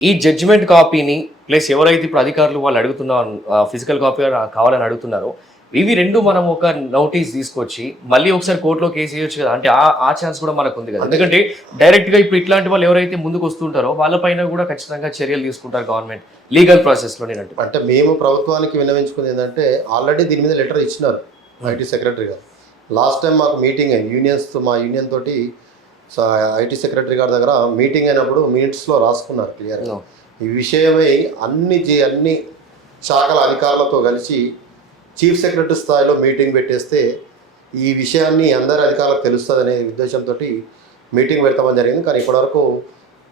ఈ జడ్జిమెంట్ కాపీని ప్లస్ ఎవరైతే ఇప్పుడు అధికారులు వాళ్ళు అడుగుతున్నారు ఫిజికల్ కాపీ కావాలని అడుగుతున్నారో ఇవి రెండు మనం ఒక నోటీస్ తీసుకొచ్చి మళ్ళీ ఒకసారి కోర్టులో కేసు వేయొచ్చు కదా. అంటే ఆ ఆ ఛాన్స్ కూడా మనకు ఉంది కదా. ఎందుకంటే డైరెక్ట్గా ఇప్పుడు ఇట్లాంటి వాళ్ళు ఎవరైతే ముందుకు వస్తుంటారో వాళ్ళపైన కూడా ఖచ్చితంగా చర్యలు తీసుకుంటారు గవర్నమెంట్ లీగల్ ప్రాసెస్లో నేను అంటే మేము ప్రభుత్వానికి విన్నవించుకుంది ఏంటంటే ఆల్రెడీ దీని మీద లెటర్ ఇచ్చినారు ఐటీ సెక్రటరీ గారు. లాస్ట్ టైం మాకు మీటింగ్ అయింది యూనియన్స్ మా యూనియన్ తోటి ఐటీ సెక్రటరీ గారి దగ్గర మీటింగ్ అయినప్పుడు మినిట్స్లో రాసుకున్నారు క్లియర్. ఈ విషయమై అన్ని జే- అన్ని శాఖల అధికారులతో కలిసి చీఫ్ సెక్రటరీ స్థాయిలో మీటింగ్ పెట్టేస్తే ఈ విషయాన్ని అందరి అధికారులకు తెలుస్తుంది అనే ఉద్దేశంతో మీటింగ్ పెడతామని జరిగింది. కానీ ఇప్పటివరకు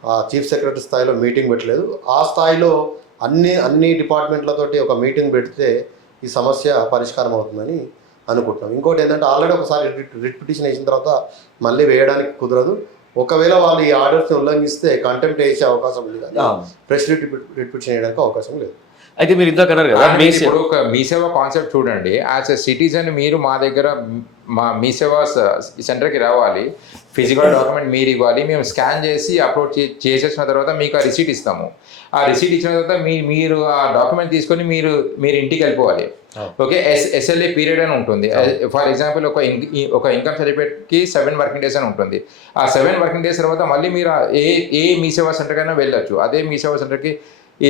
ఆ చీఫ్ సెక్రటరీ స్థాయిలో మీటింగ్ పెట్టలేదు. ఆ స్థాయిలో అన్ని అన్ని డిపార్ట్మెంట్లతోటి ఒక మీటింగ్ పెడితే ఈ సమస్య పరిష్కారం అవుతుందని అనుకుంటున్నాం. ఇంకోటి ఏంటంటే ఆల్రెడీ ఒకసారి రిట్ పిటిషన్ వేసిన తర్వాత మళ్ళీ వేయడానికి కుదరదు. ఒకవేళ వాళ్ళు ఈ ఆర్డర్స్ని ఉల్లంఘిస్తే కంటెంప్ట్ వేసే అవకాశం ఉంది కానీ ప్రెస్ రిట్ రిట్ పిటిషన్ వేయడానికి అవకాశం లేదు. అయితే మీరు ఇందాక అన్నారు కదా మీ మీరు ఇప్పుడు ఒక మీ సేవ కాన్సెప్ట్ చూడండి. యాజ్ ఎ సిటిజన్ మీరు మా దగ్గర మా మీ సేవ సెంటర్కి రావాలి. ఫిజికల్ డాక్యుమెంట్ మీరు ఇవ్వాలి. మేము స్కాన్ చేసి అప్లోడ్ చేసేసిన తర్వాత మీకు ఆ రిసీట్ ఇస్తాము. ఆ రిసీట్ ఇచ్చిన తర్వాత మీ మీరు ఆ డాక్యుమెంట్ తీసుకొని మీరు మీరు ఇంటికి వెళ్ళిపోవాలి. ఓకే ఎస్ ఎస్ఎల్ఏ పీరియడ్ అని ఉంటుంది. ఫర్ ఎగ్జాంపుల్ ఒక ఒక ఇన్కమ్ సర్టిఫికేట్కి సెవెన్ వర్కింగ్ డేస్ అని ఉంటుంది. ఆ సెవెన్ వర్కింగ్ డేస్ తర్వాత మళ్ళీ మీరు ఏ ఏ మీ సేవా సెంటర్కైనా వెళ్ళొచ్చు. అదే మీ సేవా సెంటర్కి ఈ.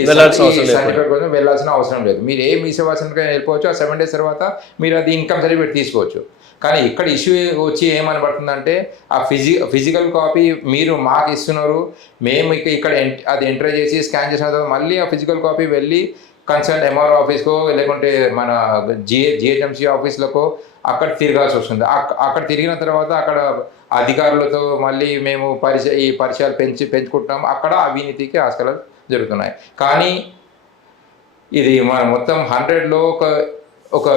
సర్టిఫికేట్ కోసం వెళ్ళాల్సిన అవసరం లేదు. మీరు ఏ మీ సేవా సెంటర్కి వెళ్ళిపోవచ్చు. ఆ సెవెన్ డేస్ తర్వాత మీరు అది ఇన్కమ్ సర్టిఫికేట్ తీసుకోవచ్చు. కానీ ఇక్కడ ఇష్యూ వచ్చి ఏమని పడుతుందంటే ఆ ఫిజి ఫిజికల్ కాపీ మీరు మాకు ఇస్తున్నారు మేము ఇక- ఇక్కడ అది ఎంటర్ చేసి స్కాన్ చేసిన తర్వాత మళ్ళీ ఆ ఫిజికల్ కాపీ వెళ్ళి కన్సర్న్ ఎంఆర్ఓ ఆఫీస్కో లేకుంటే మన జిఏ జిహెచ్ఎంసీ ఆఫీస్లకో అక్కడ తిరగాల్సి వస్తుంది. అక్కడ తిరిగిన తర్వాత అక్కడ అధికారులతో మళ్ళీ మేము పరిచయ ఈ పరిచయాలు పెంచి పెంచుకుంటున్నాం. అక్కడ అవినీతికి ఆస్కారాలు జరుగుతున్నాయి. కానీ ఇది మన మొత్తం హండ్రెడ్లో ఒక ఒక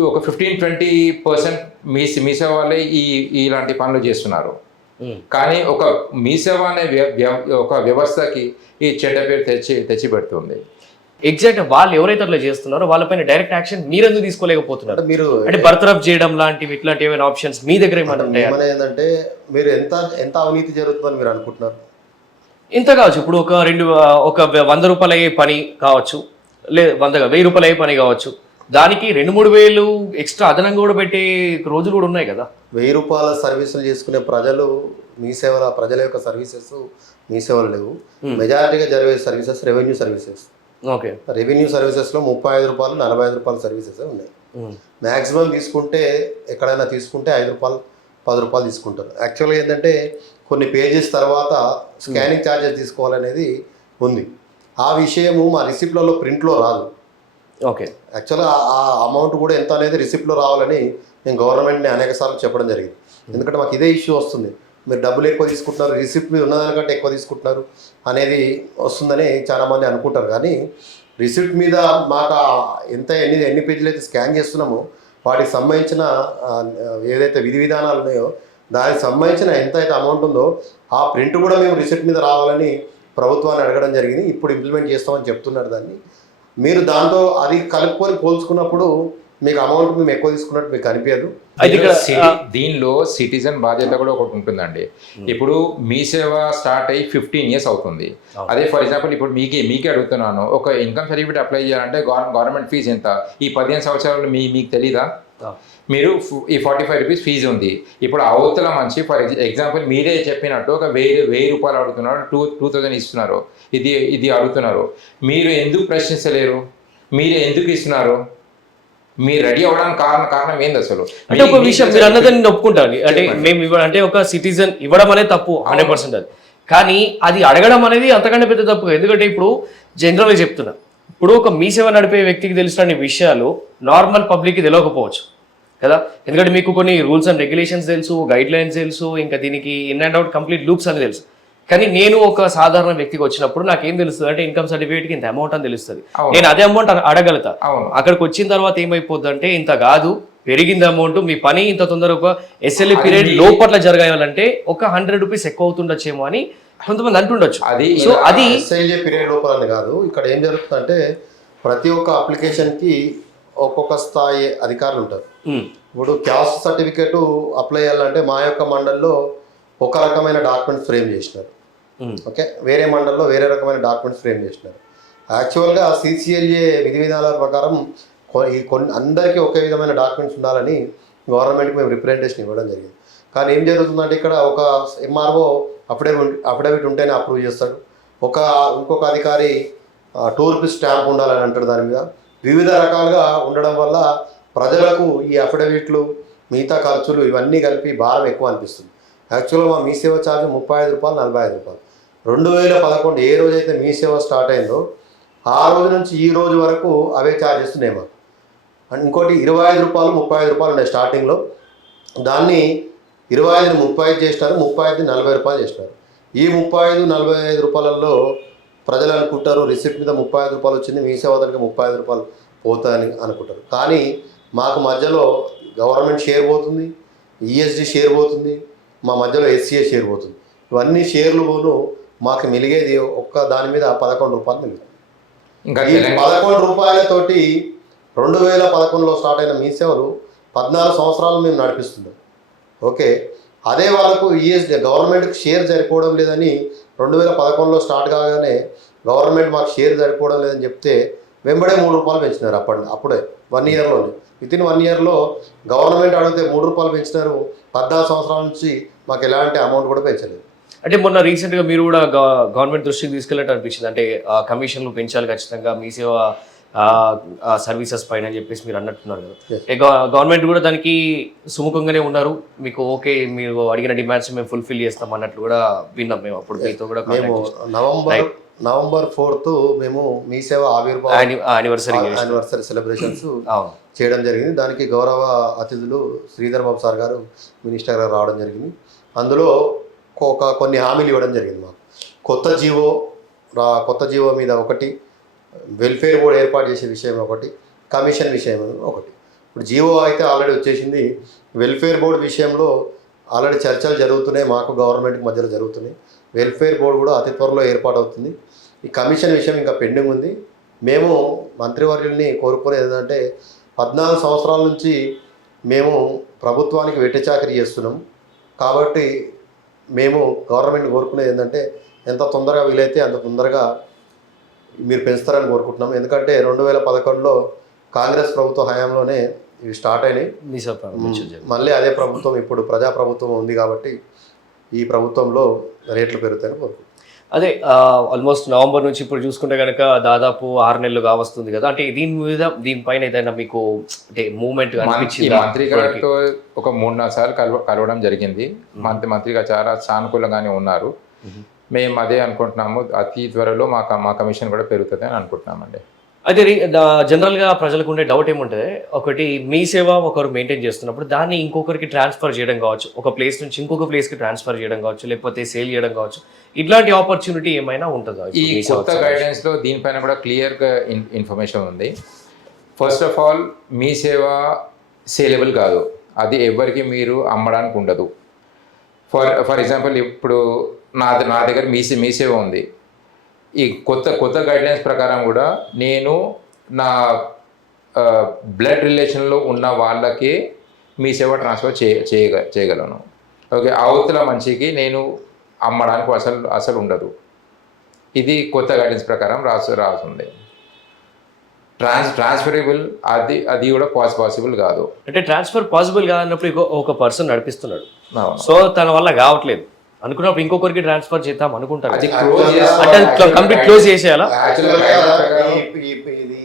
ఒక ఫిఫ్టీన్ ట్వంటీ పర్సెంట్ మీ మీసేవ వాళ్ళే ఈ ఇలాంటి పనులు చేస్తున్నారు. కానీ ఒక మీసేవ అనే వ్య- వ్య- ఒక వ్యవస్థకి ఈ చెడ్డ పేరు తెచ్చి తెచ్చి పెడుతుంది. ఎగ్జాక్ట్ వాళ్ళు ఎవరైతే అట్లా చేస్తున్నారో వాళ్ళపైన డైరెక్ట్ యాక్షన్ మీరెందుకు తీసుకోలేకపోతున్నారు? అంటే మీరు అంటే బర్తరఫ్ చేయడం లాంటివి ఇట్లాంటి ఏమైనా ఆప్షన్స్ మీ దగ్గర ఏమైనా ఏంటంటే మీరు ఎంత ఎంత అవినీతి జరుగుతుందని మీరు అనుకుంటున్నారు? ఇంత కావచ్చు. ఇప్పుడు ఒక రెండు ఒక వంద రూపాయలు అయ్యే పని కావచ్చు. లే వందగా వెయ్యి రూపాయలు అయ్యే పని కావచ్చు. దానికి రెండు మూడు వేలు ఎక్స్ట్రా అదనంగా కూడా పెట్టే రోజులు కూడా ఉన్నాయి కదా. వెయ్యి రూపాయల సర్వీసులు చేసుకునే ప్రజలు మీ సేవల ప్రజల యొక్క సర్వీసెస్ మీ సేవలు లేవు. మెజారిటీగా జరిగే services revenue services okay. Revenue సర్వీసెస్లో ముప్పై ఐదు రూపాయలు నలభై ఐదు రూపాయల సర్వీసెస్ ఉన్నాయి. మ్యాక్సిమం తీసుకుంటే ఎక్కడైనా తీసుకుంటే ఐదు రూపాయలు పది రూపాయలు తీసుకుంటారు. యాక్చువల్గా ఏంటంటే కొన్ని పేజెస్ తర్వాత స్కానింగ్ ఛార్జెస్ తీసుకోవాలనేది ఉంది. ఆ విషయము మా రిసిప్ట్లలో ప్రింట్లో రాదు. ఓకే. యాక్చువల్గా ఆ- అమౌంట్ కూడా ఎంత అనేది రిసిప్ట్లో రావాలని మేము గవర్నమెంట్ని అనేక సార్లు చెప్పడం జరిగింది. ఎందుకంటే మాకు ఇదే ఇష్యూ వస్తుంది. మీరు డబ్బులు ఎక్కువ తీసుకుంటున్నారు రిసిప్ట్ మీద ఉన్నదానికంటే ఎక్కువ తీసుకుంటున్నారు అనేది వస్తుందని చాలామంది అనుకుంటారు. కానీ రిసిప్ట్ మీద మాకు ఎంత ఎన్ని ఎన్ని పేజీలు అయితే స్కాన్ చేస్తున్నామో వాటికి సంబంధించిన ఏదైతే విధి విధానాలు ఉన్నాయో దానికి సంబంధించిన ఎంత అయితే అమౌంట్ ఉందో ఆ ప్రింట్ కూడా మేము రిసిప్ట్ మీద రావాలని ప్రభుత్వాన్ని అడగడం జరిగింది. ఇప్పుడు ఇంప్లిమెంట్ చేస్తామని చెప్తున్నారు దాన్ని. మీరు దాంతో అది కలుపుకొని పోల్చుకున్నప్పుడు మీకు అమౌంట్ మేము ఎక్కువ తీసుకున్నట్టు మీకు అనిపించదు. అయితే ఇక్కడ దీనిలో సిటిజన్ బాధ్యత కూడా ఒకటి ఉంటుందండి. ఇప్పుడు మీ సేవ స్టార్ట్ అయ్యి ఫిఫ్టీన్ ఇయర్స్ అవుతుంది. అదే ఫర్ ఎగ్జాంపుల్ ఇప్పుడు మీకే మీకే అడుగుతున్నాను. ఒక ఇన్కమ్ సర్టిఫికేట్ అప్లై చేయాలంటే గవర్నమెంట్ ఫీజు ఎంత? ఈ పదిహేను సంవత్సరాలు మీ మీకు తెలీదా. మీరు ఈ ఫార్టీ ఫైవ్ రూపీస్ ఫీజు ఉంది. ఇప్పుడు అవతల మంచి ఫర్ ఎగ్జాంపుల్ మీరే చెప్పినట్టు ఒక వెయ్యి వెయ్యి రూపాయలు అడుగుతున్నారు టూ టూ థౌజండ్ ఇస్తున్నారు. ఇది ఇది అడుగుతున్నారు. మీరు ఎందుకు ప్రశ్నించలేరు? మీరు ఎందుకు ఇస్తున్నారు? మీరు రెడీ అవ్వడానికి కారణం కారణం ఏంది అసలు? అంటే ఒక విషయం మీరు అన్నదని నేను ఒప్పుకుంటాను అంటే మేము అంటే ఒక సిటిజన్ ఇవ్వడం అనేది తప్పు హండ్రెడ్ పర్సెంట్ అది. కానీ అది అడగడం అనేది అంతకంటే పెద్ద తప్పు. ఎందుకంటే ఇప్పుడు జనరల్గా చెప్తున్నా. ఇప్పుడు ఒక మీ సేవ నడిపే వ్యక్తికి తెలిసిన విషయాలు నార్మల్ పబ్లిక్కి తెలియకపోవచ్చు. కదా? ఎందుకంటే మీకు కొన్ని రూల్స్ అండ్ రెగ్యులేషన్స్ తెలుసు గైడ్ లైన్స్ తెలుసు ఇంకా దీనికి in and out complete loops అని తెలుసు. కానీ నేను ఒక సాధారణ వ్యక్తికి వచ్చినప్పుడు నాకు ఏం తెలుస్తుంది అంటే ఇన్కమ్ సర్టిఫికేట్కి ఇంత అమౌంట్ అని తెలుస్తుంది. నేను అదే అమౌంట్ అడగలుగుతా. అక్కడికి వచ్చిన తర్వాత ఏమైపోద్ది అంటే ఇంత కాదు పెరిగింది అమౌంట్ మీ పని ఇంత తొందరగా ఎస్ఎల్ఏ పీరియడ్ లోపట్ల జరగాలంటే ఒక హండ్రెడ్ రూపీస్ ఎక్కువ అవుతుండొచ్చేమో అని కొంతమంది అంటుండొచ్చు. అది సో అది ఎస్ఐజే పీరియడ్ లోపల అని కాదు ఇక్కడ ఏం జరుగుతుందంటే ప్రతి ఒక్క అప్లికేషన్కి ఒక్కొక్క స్థాయి అధికారులు ఉంటారు. ఇప్పుడు క్యాస్ట్ సర్టిఫికేట్ అప్లై చేయాలంటే మా యొక్క మండల్లో ఒక రకమైన డాక్యుమెంట్స్ ఫ్రేమ్ చేసినారు. ఓకే? వేరే మండలంలో వేరే రకమైన డాక్యుమెంట్స్ ఫ్రేమ్ చేసినారు. యాక్చువల్గా సిసిఎల్ఏ విధి విధానాల ప్రకారం ఈ కొన్ని అందరికీ ఒకే విధమైన డాక్యుమెంట్స్ ఉండాలని గవర్నమెంట్కి మేము రిప్రజెంటేషన్ ఇవ్వడం జరిగింది. కానీ ఏం జరుగుతుందంటే ఇక్కడ ఒక ఎంఆర్ఓ అఫిడవిట్ అఫిడవిట్ ఉంటేనే అప్రూవ్ చేస్తాడు. ఒక ఇంకొక అధికారి టూర్కి స్టాంప్ ఉండాలని అంటాడు దాని మీద. వివిధ రకాలుగా ఉండడం వల్ల ప్రజలకు ఈ అఫిడవిట్లు మిగతా ఖర్చులు ఇవన్నీ కలిపి భారం ఎక్కువ అనిపిస్తుంది. యాక్చువల్గా మా మీ సేవ ఛార్జ్ ముప్పై ఐదు రూపాయలు నలభై ఐదు రూపాయలు. రెండు వేల పదకొండు ఏ రోజైతే మీ సేవ స్టార్ట్ అయిందో ఆ రోజు నుంచి ఈ రోజు వరకు అవే ఛార్జెస్ ఉన్నాయి మాకు. అండ్ ఇంకోటి ఇరవై ఐదు రూపాయలు ముప్పై ఐదు రూపాయలు ఉన్నాయి స్టార్టింగ్లో. దాన్ని ఇరవై ఐదుని ముప్పై ఐదు చేసినారు ముప్పై ఐదు నలభై రూపాయలు చేసినారు. ఈ ముప్పై ఐదు నలభై ఐదు రూపాయలలో ప్రజలు అనుకుంటారు రిసిప్ట్ మీద ముప్పై ఐదు రూపాయలు వచ్చింది మీ సేవదానికి ముప్పై ఐదు రూపాయలు పోతాయని అనుకుంటారు. కానీ మాకు మధ్యలో గవర్నమెంట్ షేర్ పోతుంది ఈఎస్డి షేర్ పోతుంది మా మధ్యలో ఎస్సీఏ షేర్ పోతుంది. ఇవన్నీ షేర్లు పోను మాకు మిలిగేది ఒక్క దాని మీద పదకొండు రూపాయలు మిగులుతుంది ఇంకా ఈ పదకొండు రూపాయలతోటి రెండు వేల పదకొండులో స్టార్ట్ అయిన మీ సేవలు పద్నాలుగు సంవత్సరాలు మేము నడిపిస్తున్నాం. ఓకే? అదే వాళ్ళకు ఈఎస్ గవర్నమెంట్కి షేర్ సరిపోవడం లేదని రెండు వేల పదకొండులో స్టార్ట్ కాగానే గవర్నమెంట్ మాకు షేర్ సరిపోవడం లేదని చెప్తే వెంబడే మూడు రూపాయలు పెంచినారు అప్పటి అప్పుడే వన్ ఇయర్లోనే. విత్ ఇన్ వన్ ఇయర్లో గవర్నమెంట్ అడిగితే మూడు రూపాయలు పెంచినారు. పద్నాలుగు సంవత్సరాల నుంచి మాకు ఎలాంటి అమౌంట్ కూడా పెంచలేదు. అంటే మొన్న రీసెంట్గా మీరు కూడా గవర్నమెంట్ దృష్టికి తీసుకెళ్ళట్టు అనిపించింది. అంటే కమిషన్లు పెంచాలి ఖచ్చితంగా మీ సేవ సర్వీసెస్ పైన చెప్పేసి మీరు అన్నట్టున్నారు కదా. గవర్నమెంట్ కూడా దానికి సుముఖంగానే ఉన్నారు. మీకు ఓకే మీరు అడిగిన డిమాండ్స్ మేము ఫుల్ఫిల్ చేస్తాం అన్నట్లు కూడా విన్నాం మేము అప్పుడు మీతో కూడా మేము నవంబర్ నవంబర్ ఫోర్త్ మేము మీ సేవ ఆవిర్భావ యానివర్సరీ యానివర్సరీ సెలబ్రేషన్స్ చేయడం జరిగింది. దానికి గౌరవ అతిథులు శ్రీధర్ బాబు సార్ గారు మినిస్టర్ గారు రావడం జరిగింది. అందులో ఒక కొన్ని హామీలు ఇవ్వడం జరిగింది మాకు. కొత్త జీవో రా కొత్త జీవో మీద ఒకటి వెల్ఫేర్ బోర్డు ఏర్పాటు చేసే విషయం ఒకటి కమిషన్ విషయం ఒకటి. ఇప్పుడు జీవో అయితే ఆల్రెడీ వచ్చేసింది. వెల్ఫేర్ బోర్డు విషయంలో ఆల్రెడీ చర్చలు జరుగుతున్నాయి. మాకు గవర్నమెంట్ మధ్యలో జరుగుతున్నాయి. వెల్ఫేర్ బోర్డు కూడా అతి త్వరలో ఏర్పాటు అవుతుంది ఈ కమిషన్ విషయం ఇంకా పెండింగ్ ఉంది. మేము మంత్రివర్యుల్ని కోరుకునేది ఏంటంటే పద్నాలుగు సంవత్సరాల నుంచి మేము ప్రభుత్వానికి వెట్టిచాకరీ చేస్తున్నాం. కాబట్టి మేము గవర్నమెంట్ కోరుకునేది ఏంటంటే ఎంత తొందరగా వీలైతే అంత తొందరగా మీరు పెంచుతారని కోరుకుంటున్నాం ఎందుకంటే రెండు వేల పదకొండులో కాంగ్రెస్ ప్రభుత్వ హయాంలోనే ఇవి స్టార్ట్ అయినాయి. మళ్ళీ అదే ప్రభుత్వం ఇప్పుడు ప్రజా ప్రభుత్వం ఉంది కాబట్టి ఈ ప్రభుత్వంలో రేట్లు పెరుగుతాయని కోరుకుంటున్నాం. అదే ఆల్మోస్ట్ నవంబర్ నుంచి ఇప్పుడు చూసుకుంటే కనుక దాదాపు ఆరు నెలలు కావస్తుంది కదా. అంటే దీని మీద దీనిపైన ఏదైనా మీకు అంటే అనిపించింది? మంత్రి గారితో ఒక మూడు నాలుగు సార్లు కలవ కలవడం జరిగింది. మంత్రి మంత్రిగా చాలా సానుకూలంగానే ఉన్నారు. మేము అదే అనుకుంటున్నాము అతి త్వరలో మా మా కమిషన్ కూడా పెరుగుతుంది అని అనుకుంటున్నామండి. దా- జనరల్గా ప్రజలకు ఉండే డౌట్ ఏముంటుంది? ఒకటి మీ సేవ ఒకరు మెయింటైన్ చేస్తున్నప్పుడు దాన్ని ఇంకొకరికి ట్రాన్స్ఫర్ చేయడం కావచ్చు. ఒక ప్లేస్ నుంచి ఇంకొక ప్లేస్కి ట్రాన్స్ఫర్ చేయడం కావచ్చు లేకపోతే సేల్ చేయడం కావచ్చు. ఇట్లాంటి ఆపర్చునిటీ ఏమైనా ఉంటుందా? ఈ కొత్త గైడెన్స్లో దీనిపైన కూడా క్లియర్గా ఇన్ఫర్మేషన్ ఉంది. ఫస్ట్ ఆఫ్ ఆల్ మీ సేవ సేలబుల్ కాదు. అది ఎవరికి మీరు అమ్మడానికి ఉండదు. ఫర్ ఫర్ ఎగ్జాంపుల్ ఇప్పుడు నా నా దగ్గర మీ సే- మీ సేవ ఉంది. ఈ కొత్త కొత్త గైడ్లైన్స్ ప్రకారం కూడా నేను నా బ్లడ్ రిలేషన్లో ఉన్న వాళ్ళకి మీ సేవ ట్రాన్స్ఫర్ చేయ చేయగ చేయగలను. ఓకే అవతల మనిషికి నేను అమ్మడానికి అసలు అసలు ఉండదు. ఇది కొత్త గైడెన్స్ ప్రకారం రాసు రాసుంది. ట్రాన్స్ ట్రాన్స్ఫరబుల్ అది అది కూడా పాస్ పాసిబుల్ కాదు. అంటే ట్రాన్స్ఫర్ పాసిబుల్ కాదన్నప్పుడు ఒక పర్సన్ నడిపిస్తున్నాడు. సో తన వల్ల కావట్లేదు. అనుకున్నప్పుడు ఇంకొకరికి ట్రాన్స్ఫర్ చేద్దాం అనుకుంటారు అది క్లోజ్ అంటే కంప్లీట్ క్లోజ్ చేసేయాలా? యాక్చువల్గా ఈ- ఈ- ఇది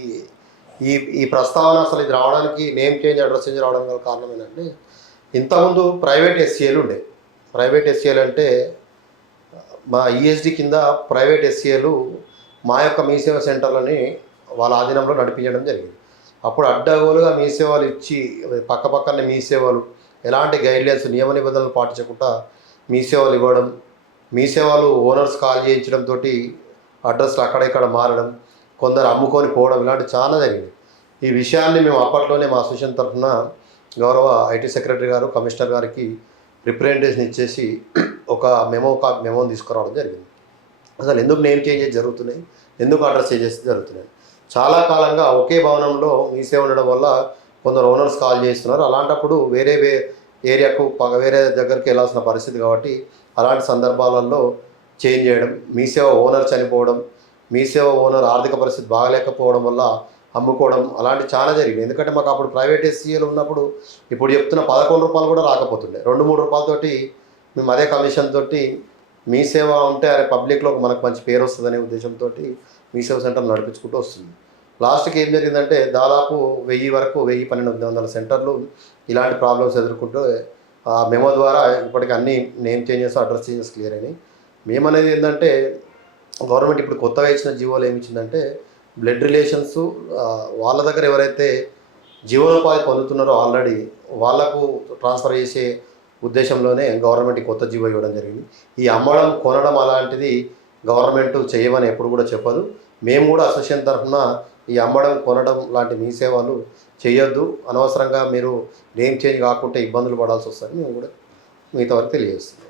ఈ ఈ ప్రస్తావన అసలు ఇది రావడానికి నేమ్ చేంజ్ అడ్రస్ చేంజ్ రావడానికి గల కారణం ఏంటంటే ఇంతకుముందు ప్రైవేట్ ఎస్సీఏలు ఉండే. ప్రైవేట్ ఎస్సీఏలు అంటే మా ఈఎస్డి కింద ప్రైవేట్ ఎస్సీఏలు మా యొక్క మీ సేవ సెంటర్లని వాళ్ళ ఆధీనంలో నడిపించడం జరిగింది. అప్పుడు అడ్డగోలుగా మీ సేవలు ఇచ్చి పక్క పక్కనే మీ సేవలు ఎలాంటి గైడ్లైన్స్ నియమ నిబంధనలు పాటించకుండా మీ సేవలు ఇవ్వడం మీ సేవలు ఓనర్స్ కాల్ చేయించడంతో అడ్రస్లు అక్కడ ఇక్కడ మారడం కొందరు అమ్ముకొని పోవడం ఇలాంటి చాలా జరిగింది. ఈ విషయాన్ని మేము అప్పట్లోనే మా అసోసియేషన్ తరఫున గౌరవ ఐటీ సెక్రటరీ గారు కమిషనర్ గారికి రిప్రజెంటేషన్ ఇచ్చేసి ఒక మెమో కా మెమోని తీసుకురావడం జరిగింది. అసలు ఎందుకు నేమ్ చేంజెస్ జరుగుతున్నాయి? ఎందుకు అడ్రస్ చేంజెస్ జరుగుతున్నాయి? చాలా కాలంగా ఒకే భవనంలో మీ సేవ ఉండడం వల్ల కొందరు ఓనర్స్ కాల్ చేస్తున్నారు అలాంటప్పుడు వేరే వే ఏరియాకు పగ వేరే దగ్గరికి వెళ్ళాల్సిన పరిస్థితి కాబట్టి అలాంటి సందర్భాలలో చేంజ్ చేయడం మీ సేవ ఓనర్ చనిపోవడం మీ సేవ ఓనర్ ఆర్థిక పరిస్థితి బాగలేకపోవడం వల్ల అమ్ముకోవడం అలాంటి చాలా జరిగింది ఎందుకంటే మాకు అప్పుడు ప్రైవేట్ ఎస్సీఏలు ఉన్నప్పుడు ఇప్పుడు చెప్తున్న పదకొండు రూపాయలు కూడా రాకపోతుండే. రెండు మూడు రూపాయలతోటి మేము అదే కమిషన్ తోటి మీ సేవ ఉంటే అరే పబ్లిక్లో మనకు మంచి పేరు వస్తుందనే ఉద్దేశంతో మీ సేవ సెంటర్ నడిపించుకుంటూ వస్తుంది లాస్ట్కి ఏం జరిగిందంటే దాదాపు వెయ్యి వరకు వెయ్యి పన్నెండు వందల సెంటర్లు ఇలాంటి ప్రాబ్లమ్స్ ఎదుర్కొంటూ ఆ మెమో ద్వారా ఇప్పటికీ అన్ని name changes address changes clear అయినాయి. మేమనేది ఏంటంటే గవర్నమెంట్ ఇప్పుడు కొత్తగా ఇచ్చిన జీవోలు ఏమిచ్చిందంటే బ్లడ్ రిలేషన్స్ వాళ్ళ దగ్గర ఎవరైతే జీవనోపాధి పొందుతున్నారో ఆల్రెడీ వాళ్ళకు ట్రాన్స్ఫర్ చేసే ఉద్దేశంలోనే గవర్నమెంట్ కొత్త జీవో ఇవ్వడం జరిగింది. ఈ అమ్మడం కొనడం అలాంటిది గవర్నమెంట్ చేయమని ఎప్పుడు కూడా చెప్పదు. మేము కూడా అసోసియేషన్ తరఫున ఈ అమ్మడం కొనడం లాంటి మీ సేవలు చేయొద్దు. అనవసరంగా మీరు నేమ్ చేంజ్ కాకుండా ఇబ్బందులు పడాల్సి వస్తుందని మేము కూడా మిగతా వరకు తెలియజేస్తాం